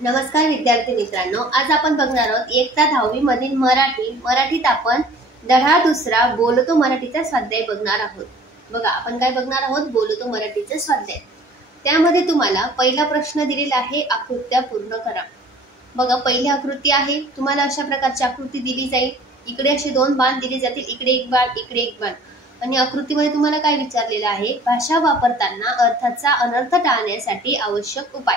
नमस्कार विद्यार्थी मित्रांनो, आज आपण बघणार आहोत इयत्ता 10वी मधील मराठीत आपण धडा दुसरा बोलतो मराठीचा स्वाध्याय बघणार आहोत। बघा, आपण काय बघणार आहोत? बोलतो मराठीचा स्वाध्याय। त्यामध्ये तुम्हाला पहिला प्रश्न दिलेला आहे, आकृत्या पूर्ण करा। बघा, पहिली आकृती आहे, तुम्हाला अशा प्रकारची आकृती दिली जाईल। इकडे असे दोन बाण दिले जातील, इकडे एक बाण, इकडे एक बाण। आणि आकृतीमध्ये तुम्हाला काय विचारलेलं आहे? भाषा वापरताना अर्थाचा अनर्थ टाळण्यासाठी आवश्यक उपाय।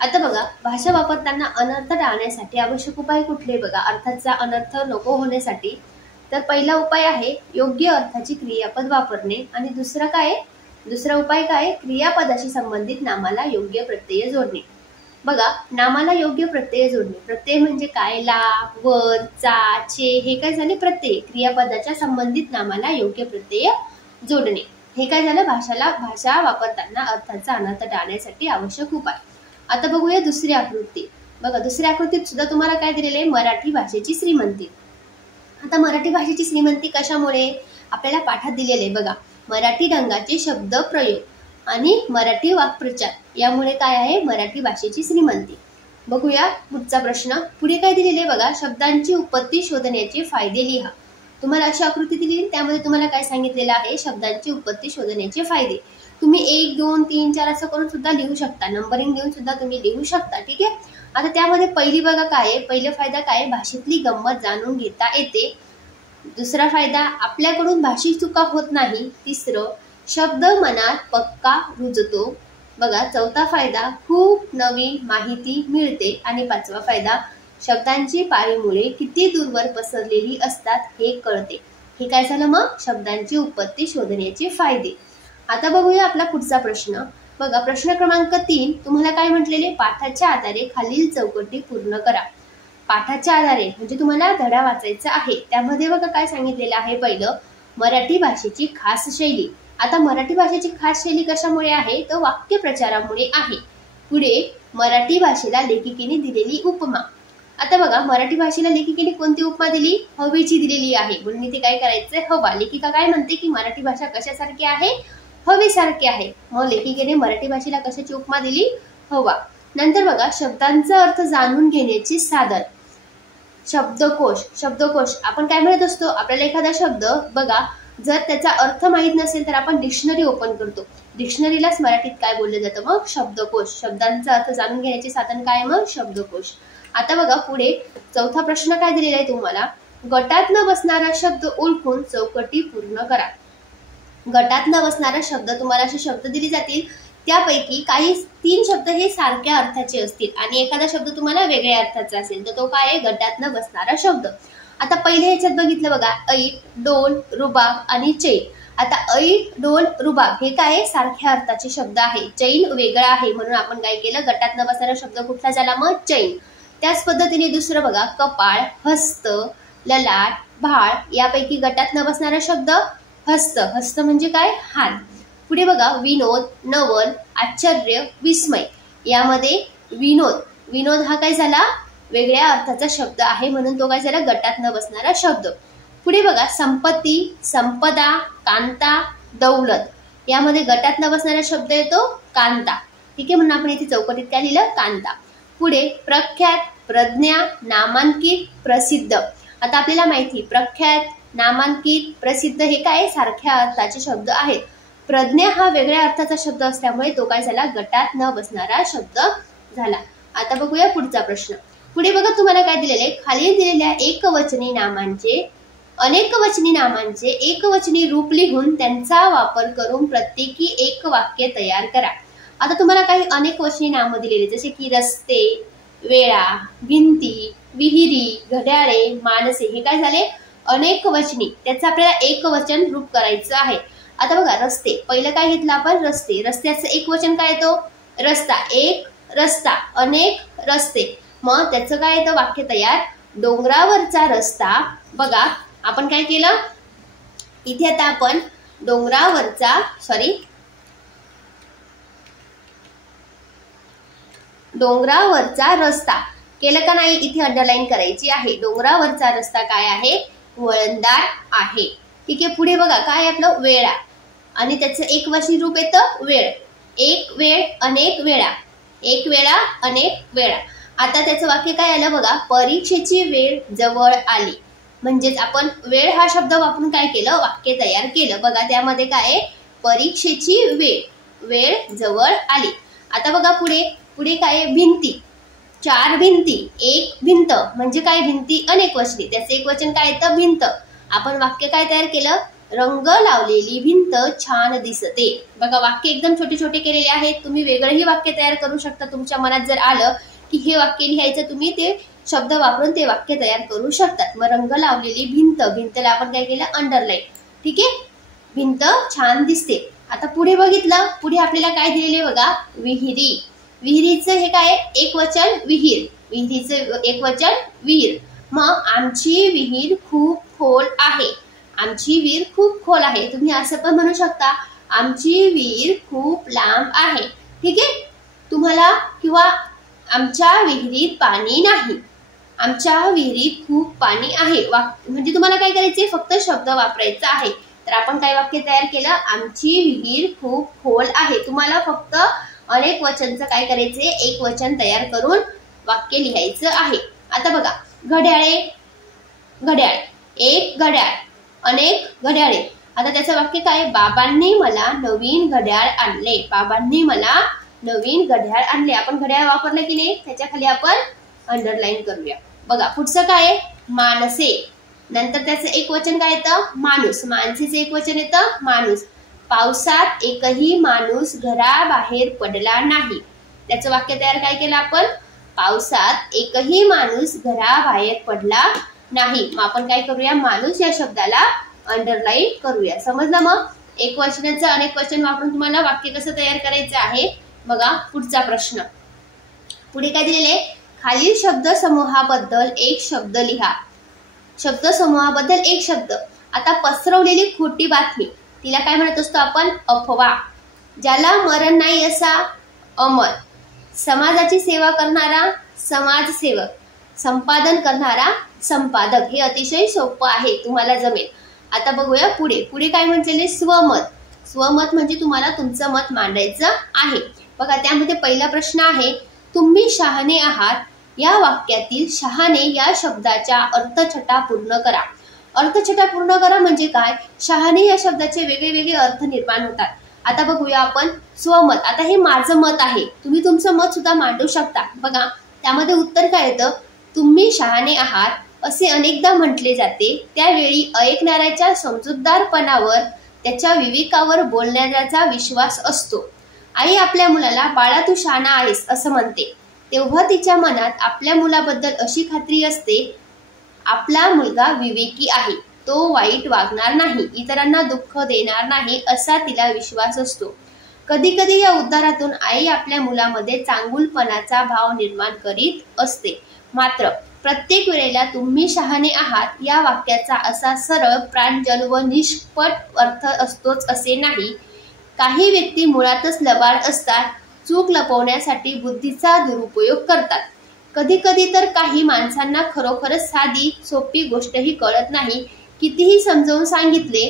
आता बघा, भाषा वापरताना अनर्थ टाळण्यासाठी आवश्यक उपाय कुठले? बघा, अर्थाचा अनर्थ नको होण्यासाठी तर पहिला उपाय आहे योग्य अर्थाची क्रियापद वापरणे। आणि दुसरा उपाय काय? क्रियापदाशी संबंधित नामाला योग्य प्रत्यय जोडणे। बघा, नामाला योग्य प्रत्यय जोडणे, प्रत्यय म्हणजे काय? ला, वर, चा, चे हे काय झाले? प्रत्यय। क्रियापदाच्या संबंधित नामाला योग्य प्रत्यय जोडणे हे काय झालं? भाषा वापरताना अर्थाचा अनर्थ टाळण्यासाठी आवश्यक उपाय। आता बघूया दुसरी आकृती। बघा, दुसऱ्या आकृतीत सुद्धा तुम्हाला काय दिलेले आहे? मराठी भाषेची श्रीमंती। आता मराठी भाषेची श्रीमंती कशामुळे? आपल्याला पाठात दिलेले बघा, मराठी रंगाचे शब्द प्रयोग आणि मराठी वाक्प्रचार यामुळे काय आहे? मराठी भाषेची श्रीमंती। बघूया पुढचा प्रश्न। पुढे काय दिलेले? बघा, शब्दांची उत्पत्ती शोधण्याचे फायदे लिहा। तुम्हाला अशी आकृती दिली, त्यामध्ये तुम्हाला काय सांगितलेलं आहे? शब्दांची उत्पत्ती शोधण्याचे फायदे। तुम्ही 1, 2, 3, 4 असं करून सुद्धा लिहू शकता, नंबरिंग देऊन सुद्धा तुम्ही लिहू शकता, ठीक आहे। आता त्यामध्ये पहिली बघा काय आहे? पहिला फायदा काय? भाषेतली गंमत जाणून घेता येते। दुसरा फायदा, आपल्याकडून भाषिक चुका होत नाही। तिसरं, शब्द मनात पक्का रुजतो। बघा, चौथा फायदा, खूप नवीन माहिती मिळते। आणि पाचवा फायदा, शब्दांची पाळीमुळे किती दूरवर पसरलेली असतात हे कळते। हे काय झालं मग? शब्दांची उत्पत्ती शोधण्याचे फायदे। आता बघूया आपला पुढचा प्रश्न। बघा, प्रश्न क्रमांक 3 तुम्हाला काय म्हटलेले? पाठाच्या आधारे खालील चौकटी पूर्ण करा। पाठाच्या आधारे म्हणजे तुम्हाला धडा वाचायचा आहे। त्यामध्ये बघा काय सांगितलेलं आहे? पहिलं, मराठी भाषेची खास शैली। आता मराठी भाषेची खास शैली कशामुळे आहे? तर वाक्यप्रचारामुळे आहे। पुढे, मराठी भाषेला लेखिकेने दिलेली उपमा। आता बघा, मराठी भाषेला लेखिकेने कोणती उपमा दिली? हवेची दिलेली आहे, म्हणून इथे काय करायचंय? हवा। लेखिका काय म्हणते की मराठी भाषा कशासारखी आहे? हवेसारखी आहे। मग लेखिकेने मराठी भाषेला कशाची उपमा दिली? हवा। नंतर बघा, शब्दांचा अर्थ जाणून घेण्याचे साधन। शब्दकोश आपण काय म्हणत असतो? आपल्याला एखादा शब्द बघा, जर त्याचा अर्थ माहित नसेल तर आपण डिक्शनरी ओपन करतो। डिक्शनरीलाच मराठीत काय बोललं जातं? मग शब्दकोश। शब्दांचा अर्थ जाणून घेण्याचे साधन काय? मग शब्दकोश। आता बघा पुढे चौथा प्रश्न काय दिलेला आहे तुम्हाला? गटात न बसणारा शब्द ओळखून चौकटी पूर्ण करा। गटात न बसणारा शब्द, तुम्हाला असे शब्द दिले जातील, त्यापैकी काही 3 शब्द हे सारख्या अर्थाचे असतील आणि एखादा शब्द तुम्हाला वेगळ्या अर्थाचा असेल, तर तो काय आहे? गटात न बसणारा शब्द। आता पहिले ह्याच्यात बघितलं बघा, ऐट, डोल, रुबाब आणि चैन। आता ऐट, डोल, रुबाब हे काय? सारख्या अर्थाचे शब्द आहे। चैन वेगळा आहे, म्हणून आपण काय केलं? गटात न बसणारा शब्द कुठला झाला? मग चैन। त्याच पद्धतीने दुसरं बघा, कपाळ, हस्त, ललाट, भाळ यापैकी गटात न बसणारा शब्द हस्त म्हणजे काय? हात। पुढे बघा, विनोद, नवल, आश्चर्य, विस्मय यामध्ये विनोद हा काय झाला? वेगळ्या अर्थाचा शब्द आहे, म्हणून तो काय झाला? गटात न बसणारा शब्द। पुढे बघा, संपत्ती, संपदा, कांता, दौलत यामध्ये गटात न बसणारा शब्द येतो कांता, ठीक आहे। म्हणून आपण इथे चौकटीत काय लिहिलं? कांता। पुढे प्रख्यात, प्रज्ञा, नामांकित, प्रसिद्ध। आता आपल्याला माहिती, प्रख्यात, नामांकित, प्रसिद्ध हे काय? सारख्या अर्थाचे शब्द आहेत। प्रज्ञा हा वेगळ्या अर्थाचा शब्द असल्यामुळे तो काय झाला? गटात न बसणारा शब्द झाला। आता बघूया पुढचा प्रश्न। पुढे बघा तुम्हाला काय दिलेले? खाली दिलेल्या एकवचनी नामांचे अनेकवचनी नामांचे एकवचनी रूप लिहून त्यांचा वापर करून प्रत्येकी एक वाक्य तयार करा। आता तुम्हाला काही अनेकवचनी नामं दिलेली, जसे की रस्ते, वेळा, भिंती, विहिरी, घड्याळे, माणसे हे काय झाले? अनेकवचनी। त्याचं आपल्याला एकवचन रूप करायचं आहे। आता बघा, रस्ते, पहिलं काय घेतलं आपण? रस्ते। रस्त्याचं एक वचन काय येतो? रस्ता। एक रस्ता, अनेक रस्ते। मग त्याचं काय येतं वाक्य तयार? डोंगरावरचा रस्ता। बघा, आपण काय केलं इथे? आता आपण डोंगरावरचा रस्ता केलं का नाही? इथे अंडरलाईन करायची आहे। डोंगरावरचा रस्ता काय आहे? वळणदार आहे, ठीक आहे। पुढे बघा काय आपलं? वेळा, आणि त्याचं एकवचनी रूप येतं वेळ। एक वेळ, अनेक वेळा एक वेळा अनेक वेळा. आता त्याचं वाक्य काय आलं बघा, परीक्षेची वेळ जवळ आली. म्हणजेच आपण वेळ हा शब्द वापरून काय केलं, वाक्य तयार केलं. बघा त्यामध्ये काय आहे, परीक्षेची वेळ जवळ आली. आता बघा पुढे काय आहे, भिंती. 4 भिंती, एक भिंत. म्हणजे काय, भिंती अनेक वचनी, त्याचे एक वचन काय येतं, भिंत. आपण वाक्य काय तयार केलं, रंग लावलेली भिंत छान दिसते. बघा वाक्य एकदम छोटे छोटे केलेले आहेत. तुम्ही वेगळंही वाक्य तयार करू शकता. तुमच्या मनात जर आलं की हे वाक्य लिहायचं, तुम्ही ते शब्द वापरून ते वाक्य तयार करू शकतात. मग रंग लावलेली भिंत, भिंतला आपण काय केलं, अंडरलाईन. ठीक आहे, भिंत छान दिसते. आता पुढे बघितलं, पुढे आपल्याला काय दिलेले बघा, विहिरी. विहिरीचं हे काय, एक वचन विहीर. विहिरीचं एक वचन विहीर. मग आमची विहीर खूप खोल आहे. आमची विहीर खूप खोल आहे. तुम्ही असं पण म्हणू शकता, आमची विहीर खूप लांब आहे. ठीक आहे, तुम्हाला किंवा आमच्या विहिरीत पाणी नाही. आमच्या विहिरीत खूप पाणी आहे. म्हणजे तुम्हाला काय करायचे, फक्त शब्द वापरायचा आहे. तर आपण काय वाक्य तयार केलं, आमची विहीर खूप खोल आहे. तुम्हाला फक्त अनेक वचनचं काय करायचे, एक वचन तयार करून वाक्य लिहायचं आहे. आता बघा, घड्याळे. घड्याळ, एक घड्याळ, अनेक घड्याळे. आता त्याचं वाक्य काय, बाबांनी मला नवीन घड्याळ आणले. बाबांनी मला नवीन घड्याळ आणले. आपण घड्याळ वापरलं की नाही, त्याच्या खाली आपण अंडरलाईन करूया. बघा पुढचं काय, माणसे. नंतर त्याचं एक वचन काय येतं, माणूस. माणसेचं एक वचन येतं, माणूस. पावसात एकही माणूस घराबाहेर पडला नाही. त्याचं वाक्य तयार काय केलं आपण, पावसात एकही माणूस घराबाहेर पडला नाही. मग आपण काय करूया, माणूस या शब्दाला अंडरलाईन करूया. समजलं. मग एक वचनाचं अनेक वचन वापरून तुम्हाला वाक्य कसं तयार करायचं आहे. बघा पुढचा प्रश्न, पुढे काय दिलेले, खालील शब्द समूहाबद्दल एक शब्द लिहा. शब्द समूहाबद्दल एक शब्द. आता पसरवलेली खोटी बातमी, तिला काय म्हणत असतो आपण, अफवा. ज्याला मरण नाही असा अमर. समाजाची सेवा करणारा समाजसेवक. संपादन करणारा संपादक. हे अतिशय सोपं आहे, तुम्हाला जमेल. आता बघूया पुढे काय म्हटलेले, स्वमत. स्वमत म्हणजे तुम्हाला तुमचं मत मांडायचं आहे. बघा त्यामध्ये पहिला प्रश्न आहे, तुम्ही शहाणे आहात. या वाक्यातील शहाणे या शब्दाच्या अर्थछटा पूर्ण करा. अर्थछटा पूर्ण करा म्हणजे काय, शहाणे या शब्दाचे वेगळे वेगळे अर्थ निर्माण होतात. आता बघूया आपण स्वमत. आता हे माझं मत आहे, तुम्ही तुमचं मत सुद्धा मांडू शकता. बघा त्यामध्ये उत्तर काय येतं, तुम्ही शहाणे आहात असे अनेकदा म्हटले जाते. त्यावेळी ऐकणाऱ्याच्या समजूतदारपणावर, त्याच्या विवेकावर बोलणाऱ्याचा विश्वास असतो. आई आपल्या मुलाला, बाळा तू शहाणा आहेस असं म्हणते, तेव्हा तिच्या मनात आपल्या मुलाबद्दल अशी खात्री असते, आपला मुलगा विवेकी आहे, तो वाईट वागणार नाही, इतरांना दुःख देणार नाही असा तिला विश्वास असतो. कधी कधी या उद्गारातून आई आपल्या मुलामध्ये चांगुलपणाचा भाव निर्माण करीत असते. मात्र प्रत्येक वेळेला तुम्ही शहाणे आहात या वाक्याचा असा सरळ, प्रांजल व निष्कपट अर्थ असतोच असे नाही. काही व्यक्ती मुळातच लबाड असतात, चूक लपवण्यासाठी बुद्धीचा दुरुपयोग करतात. कधी कधी तर काही माणसांना खरोखरच साधी सोपी गोष्टही कळत नाही. कितीही समजावून सांगितले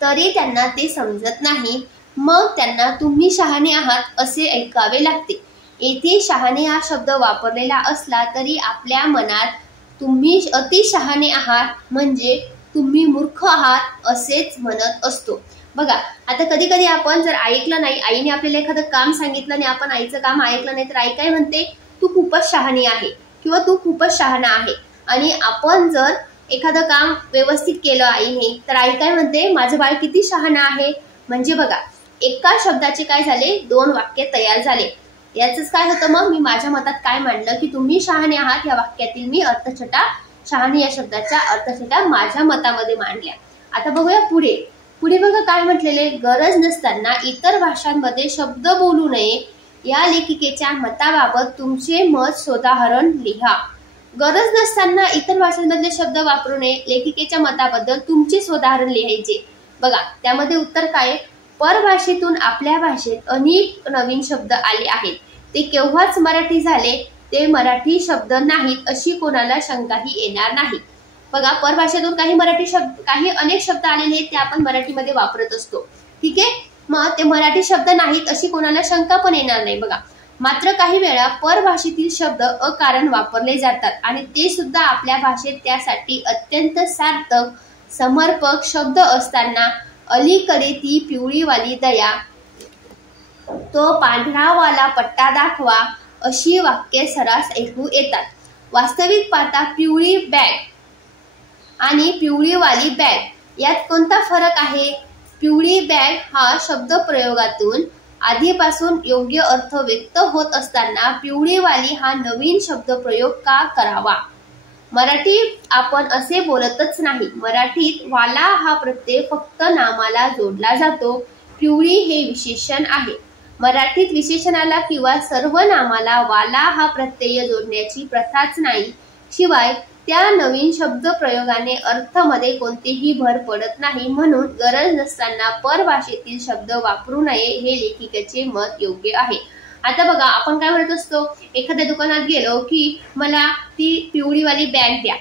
तरी त्यांना ते समजत नाही. मग त्यांना तुम्ही शहाणे आहात असे ऐकावे लागते. येथे शहाणे हा शब्द वापरलेला असला तरी आपल्या मनात तुम्ही अति शहाणे आहात म्हणजे तुम्ही मूर्ख आहात असेच म्हणत असतो. बघा आता कधी कधी आपण जर ऐकलं नाही, आईने आपल्याला एखादं काम सांगितलं आणि आपण आईचं काम ऐकलं नाही, तर आई काय म्हणते, तू खूपच शहाणी आहे किंवा तू खूपच शहाणा आहे. आणि आपण जर एखादं काम व्यवस्थित केलं आईने, तर आई काय म्हणते, माझं बाळ किती शहाणा आहे. म्हणजे बघा एका शब्दाचे काय झाले, 2 वाक्य तयार झाले. याच काय होतं, मग मी माझ्या मतात काय मांडलं की तुम्ही शहाणे आहात या वाक्यातील मी अर्थछटा, शहाणे या शब्दाच्या अर्थछटा माझ्या मतामध्ये मांडल्या. आता बघूया पुढे बघा काय म्हटलेले, गरज नसताना इतर भाषांमध्ये शब्द बोलू नये या लेखिकेच्या मताबाबत तुमचे मत सोदाहरण लिहा. गरज नसताना इतर भाषांमधले शब्द वापरू नये, लेखिकेच्या मताबद्दल तुमचे सोदाहरण लिहायचे. बघा त्यामध्ये उत्तर काय, परभाषेतून आपल्या भाषेत अनेक नवीन शब्द आले आहेत. ते केव्हाच मराठी झाले, ते मराठी शब्द नाहीत अशी कोणाला शंकाही येणार नाही. बघा परभाषेतून काही अनेक शब्द आलेले आहेत, ते आपण मराठीमध्ये वापरत असतो. ठीक आहे, मग ते मराठी शब्द नाहीत अशी कोणाला शंका पण येणार नाही. बघा मात्र काही वेळा परभाषेतील शब्द अकारण वापरले जातात आणि ते सुद्धा आपल्या भाषेत त्यासाठी अत्यंत सार्थक समर्पक शब्द असताना अलीकडे ती पिवळीवाली दया, तो पांढरावाला पट्टा दाखवा अशी वाक्ये सर्रास ऐकू येतात. वास्तविक पाहता पिवळी बॅग आणि पिवळीवाली बॅग यात कोणता फरक आहे? पिवळी बॅग हा शब्द प्रयोगातून आधीपासून योग्य अर्थ व्यक्त होत असताना पिवळीवाली हा नवीन शब्द प्रयोग का करावा? मराठीत आपण असे बोलतच नाही. मराठीत वाला हा प्रत्यय फक्त नामाला जोडला जातो. पिवळी हे विशेषण आहे. मराठीत विशेषणाला किंवा सर्वनामाला वाला हा प्रत्यय जोडण्याची प्रथाच नाही. शिवाय त्या नवीन शब्द प्रयोगाने अर्थामध्ये कोणतीही भर पडत नाही. म्हणून गरज नसताना परभाषेतील शब्द वापरू नये हे लेखिकेचे मत योग्य आहे. आता बघा, आपण काय म्हणत असतो, एखाद्या दुकानात गेलो की मला ती पिवळीवाली बॅग द्या.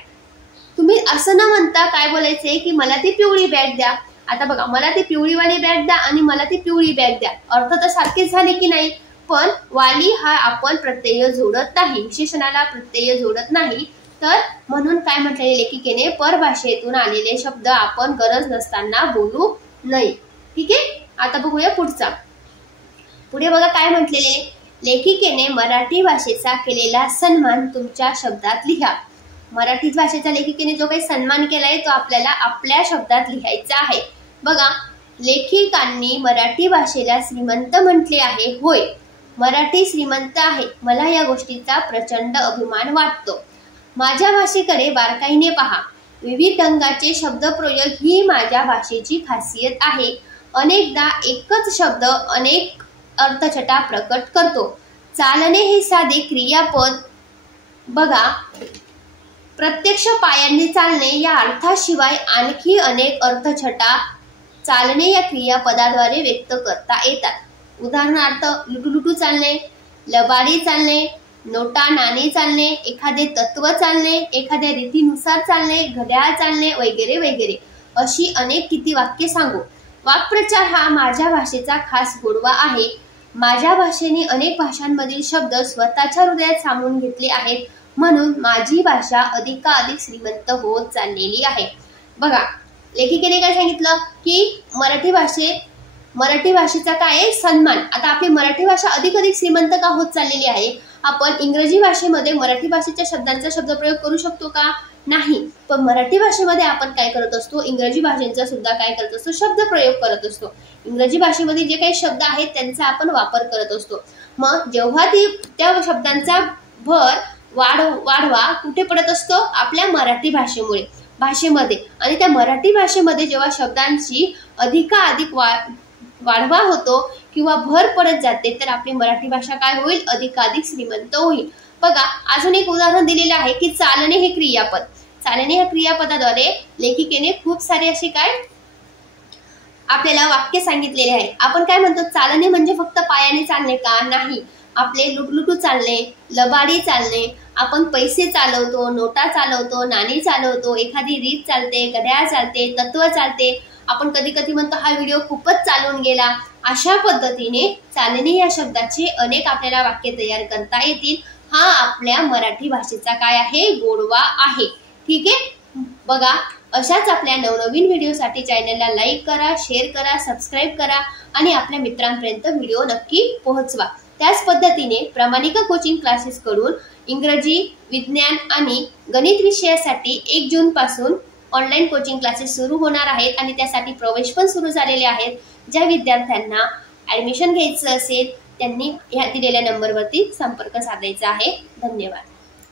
तुम्ही असं न म्हणता काय बोलायचंय की मला ती पिवळी बॅग द्या. आता बघा, मला ती पिवळीवाली बॅग द्या आणि मला ती पिवळी बॅग द्या, अर्थ तर सारखेच झाले की नाही. पण वाली हा आपण प्रत्यय जोडत नाही, विशेषणाला प्रत्यय जोडत नाही. तर म्हणून काय म्हटलेले लेखिकेने, परभाषेतून आलेले शब्द आपण गरज नसताना बोलू नये. ठीक आहे. आता बघूया पुढचा. पुढे बघा काय म्हटलेले, लेखिकेने मराठी भाषेचा केलेला सन्मान तुमच्या शब्दात लिहा. मराठी भाषेच्या लेखिकेने जो काही सन्मान केलाय तो आपल्याला आपल्या शब्दात लिहायचा आहे. बघा, लेखिकांनी मराठी भाषेला श्रीमंत म्हटले आहे. होय, मराठी श्रीमंत आहे. मला या गोष्टीचा प्रचंड अभिमान वाटतो. माझ्या भाषेकडे बारकाईने पहा. विविध ढंगाचे शब्दप्रयोग ही माझ्या भाषेची खासियत आहे. अनेकदा एकच शब्द अनेक अर्थछटा प्रकट करतो. चालणे हे साधे क्रियापद. बघा, प्रत्यक्ष पायांनी चालणे या अर्थाशिवाय आणखी अनेक अर्थछटा चालणे या क्रियापदाद्वारे व्यक्त करता येतात. उदाहरणार्थ, लुटुलुटू चालणे, लबाडी चालणे, नोटा नाणी चालणे, एखादे तत्व चालणे, एखाद्या रीतीनुसार चालणे, घड्याळ चालणे वगैरे वगैरे. अशी अनेक किती वाक्ये सांगू. वाक्प्रचार हा माझ्या भाषेचा खास गोडवा आहे. माझ्या भाषेने अनेक भाषांमधील शब्द स्वतःच्या हृदयात सामावून घेतले आहेत. म्हणून माझी भाषा अधिकाधिक श्रीमंत होत चाललेली आहे. बघा, लेखिकेने काय सांगितलं की मराठी भाषेचा काय सन्मान. आता आपली मराठी भाषा अधिक श्रीमंत का होत चाललेली आहे. आपण इंग्रजी भाषेमध्ये मराठी भाषेच्या शब्दांचा शब्दप्रयोग करू शकतो का? नाही. पण मराठी भाषेमध्ये आपण काय करत असतो, इंग्रजी भाषेचा सुद्धा काय करत असतो, शब्दप्रयोग करत असतो. इंग्रजी भाषेमध्ये जे काही शब्द आहेत त्यांचा आपण वापर करत असतो. मग जेव्हा त्या शब्दांचा भर वाढवा कुठे पडत असतो, आपल्या मराठी भाषेमध्ये. आणि त्या मराठी भाषेमध्ये जेव्हा शब्दांची अधिकाधिक वाढवा होतो किंवा भर पडत जाते तर आपली मराठी भाषा काय होईल, अधिकाधिक श्रीमंत होईल. बघा, अजून एक उदाहरण दिलेलं आहे की चालणे हे क्रियापद. चालणे या क्रियापदाद्वारे लेखिकेने खूप सारे असे काय आपल्याला वाक्य सांगितलेले आहे. आपण काय म्हणतो, चालणे म्हणजे फक्त पायाने चालणे का? नाही. आपले लुटलुटू चालणे, लबाडी चालणे, आपण पैसे चालवतो, नोटा चालवतो, नाणी चालवतो, एखादी रीत चालते, घड्याळ चालते, तत्व चालते. आपण कधी कधी म्हणतो हा व्हिडिओ खूपच चालून गेला. अशा पद्धतीने चालणे या शब्दाचे अनेक आपल्याला वाक्य तयार करता येतील. हा आपल्या मराठी भाषेचा काय आहे, गोडवा आहे. ठीक आहे. बघा, अशाच आपल्या नवनवीन व्हिडिओसाठी चॅनलला लाईक करा, शेअर करा, सबस्क्राईब करा आणि आपल्या मित्रांपर्यंत व्हिडिओ नक्की पोहोचवा. त्याच पद्धतीने प्रामाणिक कोचिंग क्लासेस कडून इंग्रजी, विज्ञान आणि गणित विषयासाठी 1 जून पासून ऑनलाईन कोचिंग क्लासेस सुरू होणार आहेत आणि त्यासाठी प्रवेश पण सुरू झालेले आहेत. ज्या विद्यार्थ्यांना ऍडमिशन घ्यायचं असेल त्यांनी ह्या दिलेल्या नंबरवरती संपर्क साधायचा आहे. धन्यवाद.